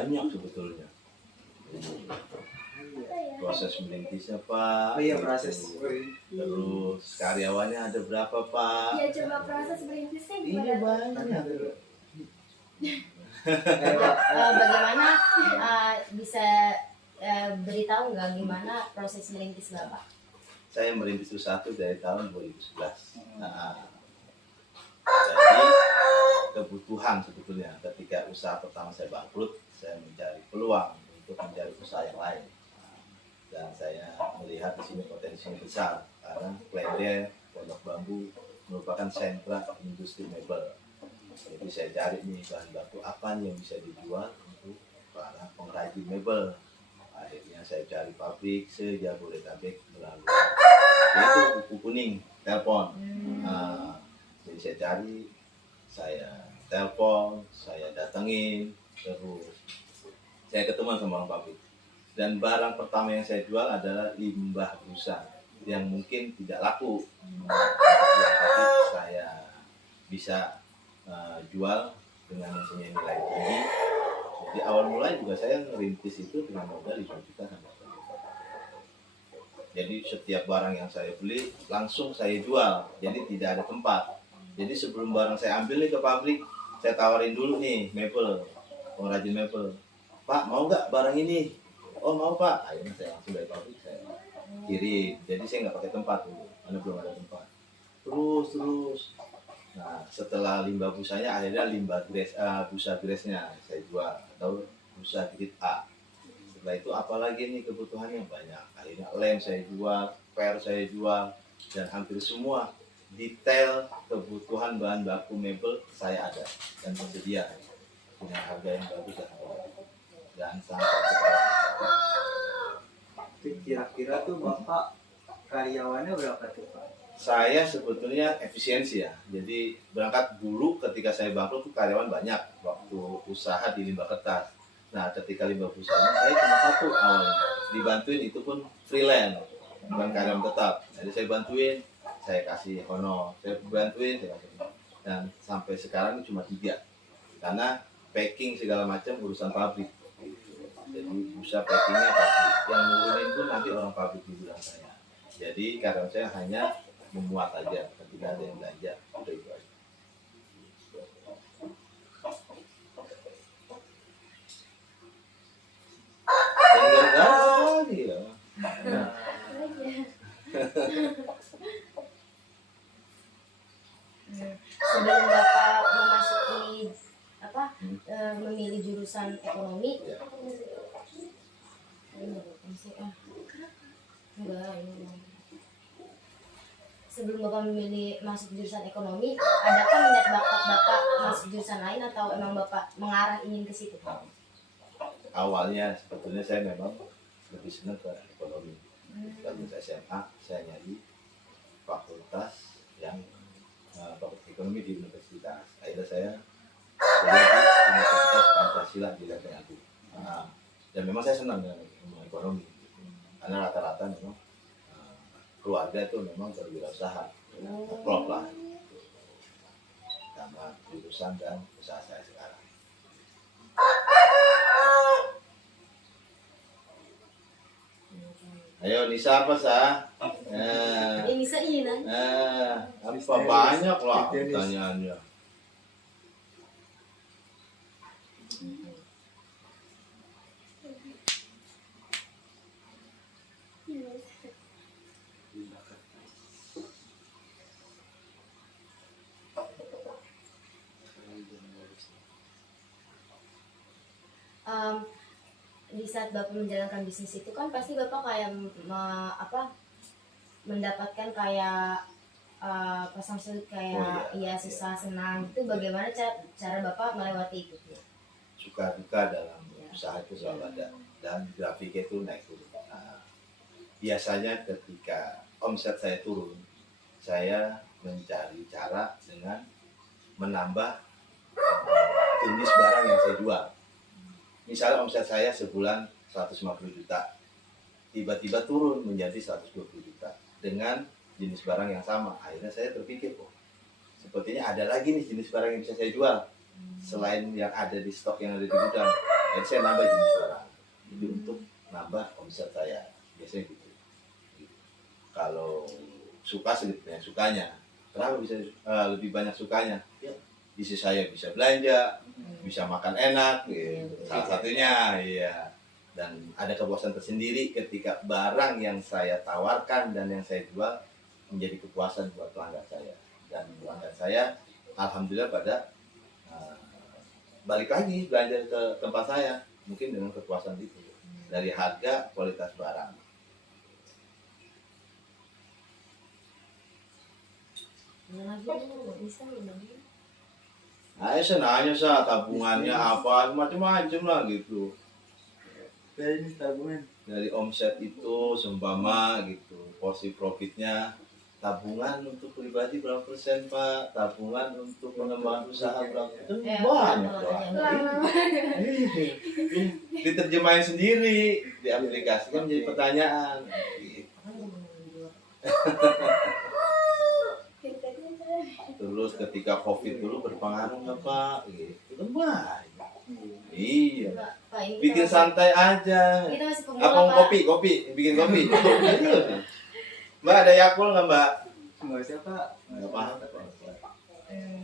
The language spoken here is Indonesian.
banyak sebetulnya. Proses merintisnya Pak. Oh iya, proses. Terus karyawannya ada berapa Pak? Ya coba proses merintisnya Iya gimana? banyak. Bagaimana bisa beritahu nggak gimana proses merintis Bapak? Saya merintis usaha itu dari tahun 2011. Nah, jadi kebutuhan sebetulnya ketika usaha pertama saya bangkrut, saya mencari peluang untuk mencari usaha yang lain. Dan saya melihat di sini potensinya besar karena Klender, Pondok Bambu merupakan sentra industri mebel. Jadi saya cari nih bahan baku apa nih yang bisa dijual untuk para pengrajin mebel. Akhirnya saya cari pabrik se-Jabodetabek melalui yaitu Kuku Kuning, telepon. Jadi saya cari, saya telepon, saya datengin, terus saya ketemu sama orang pabrik. Dan barang pertama yang saya jual adalah limbah busa yang mungkin tidak laku, tapi saya bisa jual dengan mempunyai nilai tinggi. Di awal mulai juga saya ngerintis itu dengan modal 5 juta sampai 10 juta. Jadi setiap barang yang saya beli langsung saya jual, jadi tidak ada tempat. Jadi sebelum barang saya ambil nih ke pabrik, saya tawarin dulu nih mebel, pengrajin mebel. Pak mau nggak barang ini? Oh mau Pak. Akhirnya saya langsung dari pabrik saya kirim. Jadi saya nggak pakai tempat dulu, karena belum ada tempat. Terus. Nah setelah limbah busanya akhirnya limbah busa gresnya saya jual atau busa grade A. Setelah itu apalagi nih kebutuhannya banyak. Akhirnya lem saya jual, per saya jual, dan hampir semua detail kebutuhan bahan baku mebel saya ada dan tersedia dengan harga yang bagus dan sampai sekarang. Kira-kira tuh Bapak karyawannya berapa tuh Pak? Saya sebetulnya efisiensi ya. Jadi berangkat dulu ketika saya bangkrut tuh karyawan banyak waktu usaha di limbah kertas. Nah ketika limbah busanya saya cuma satu awalnya. Dibantuin itu pun freelance, bukan karyawan tetap. Jadi saya bantuin, saya kasih honor, saya bantuin, saya kasih honor. Dan sampai sekarang cuma 3. Karena packing segala macam urusan pabrik. Jadi busa packingnya pabrik. Yang nurunin pun nanti orang pabrik di gudang saya. Jadi karyawan saya hanya memuat aja ketika ada yang belanja, udah itu aja. Dan enggak lagi ya. Sebelum Bapak memasuki memilih jurusan ekonomi, sebelum Bapak memilih masuk jurusan ekonomi, adakah minat bakat Bapak masuk jurusan lain atau emang Bapak mengarah ingin ke situ? Awalnya sebetulnya saya memang lebih senang ke ekonomi. Waktu SMA saya nyari fakultas yang fakultas ekonomi di universitas. Akhirnya saya kuliah di Universitas Pancasila di Lenteng Agung. Dan memang saya senang dengan ekonomi, karena rata-rata memang keluarga itu memang berwirausaha, klop lah, sama jurusan dan usaha saya sekarang. Ayo Nisa apa Sa? Nisa ini kan? Apa banyak lah pertanyaannya. Di saat Bapak menjalankan bisnis itu kan pasti Bapak kayak mendapatkan kayak pasang surut kayak susah senang itu, bagaimana cara Bapak melewati itu? Suka duka dalam usaha itu selalu ada, dan grafiknya itu naik turun. Biasanya ketika omset saya turun, saya mencari cara dengan menambah jenis barang yang saya jual. Misalnya omset saya sebulan 150 juta, tiba-tiba turun menjadi 120 juta dengan jenis barang yang sama. Akhirnya saya berpikir, sepertinya ada lagi nih jenis barang yang bisa saya jual selain yang ada di stok yang ada di gudang. Jadi saya nambah jenis barang. Itu untuk nambah omset saya. Biasanya gitu. Kalau suka sedikit banyak sukanya. Kenapa bisa lebih banyak sukanya? Ya, isi saya bisa belanja, bisa makan enak, gitu. Salah satunya, iya. Dan ada kepuasan tersendiri ketika barang yang saya tawarkan dan yang saya jual menjadi kepuasan buat pelanggan saya. Dan pelanggan saya, alhamdulillah pada balik lagi belanja ke tempat saya, mungkin dengan kepuasan itu dari harga, kualitas barang. Ayo saya nanya tabungannya apa, macam-macam lah gitu. Dari ini tabungan. Dari omset itu seumpama gitu, porsi profitnya, tabungan untuk pribadi berapa persen Pak, tabungan untuk pengembangan usaha berapa, itu banyak doang. Diterjemahin sendiri, diaplikasikan menjadi pertanyaan. Gitu. Terus ketika COVID dulu berpengaruh nggak Pak? Gitu. Itu banyak. Iya. Pak, ini Bikin kita santai aja. masih- kita masih pemula, Apa Pak. kopi, bikin kopi. Serius. Mbak ada Yakult nggak Mbak? Nggak usah Pak. Nggak apa-apa. Hmm.